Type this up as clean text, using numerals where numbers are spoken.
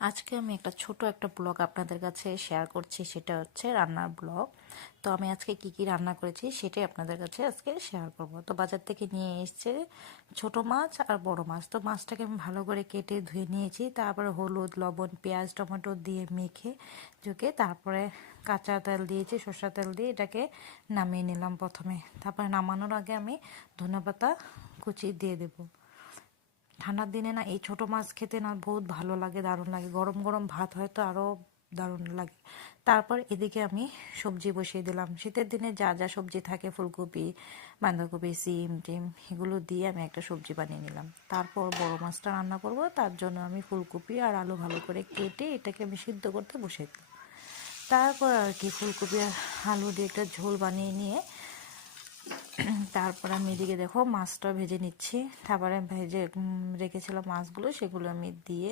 আজকে আমি ছোট একটা ব্লগ আপনাদের কাছে শেয়ার করছি, সেটা হচ্ছে রান্নার ব্লগ। তো আমি আজকে কি কি রান্না করেছি সেটাই আপনাদের কাছে আজকে শেয়ার করব। তো বাজার থেকে নিয়ে এসেছে ছোট মাছ আর বড় মাছ। তো মাছটাকে আমি ভালো করে কেটে ধুয়ে নিয়েছি, তারপরে হলুদ, লবণ, পেঁয়াজ, টমেটো দিয়ে মেখে ঝুঁকে তারপরে কাঁচা তেল দিয়েছি, সরষের তেল দিয়ে এটাকে নামিয়ে নিলাম প্রথমে। তারপরে নামানোর আগে আমি ধনেপাতা কুচি দিয়ে দেবো। ঠান্ডার দিনে না এই ছোট মাছ খেতে না বহুত ভালো লাগে, দারুণ লাগে। গরম গরম ভাত হয়তো আরও দারুণ লাগে। তারপর এদিকে আমি সবজি বসিয়ে দিলাম। শীতের দিনে যা যা সবজি থাকে, ফুলকপি, বাঁধাকপি, সিম টিম, এগুলো দিয়ে আমি একটা সবজি বানিয়ে নিলাম। তারপর বড় মাছটা রান্না করব, তার জন্য আমি ফুলকপি আর আলু ভালো করে কেটে এটাকে আমি সিদ্ধ করতে বসিয়ে দিলাম। তারপর আর কি ফুলকপি আর আলু দিয়ে একটা ঝোল বানিয়ে নিয়ে তারপর আমি এদিকে দেখো মাছটা ভেজে নিচ্ছি। তারপরে ভেজে রেখেছিলাম মাছগুলো, সেগুলো আমি দিয়ে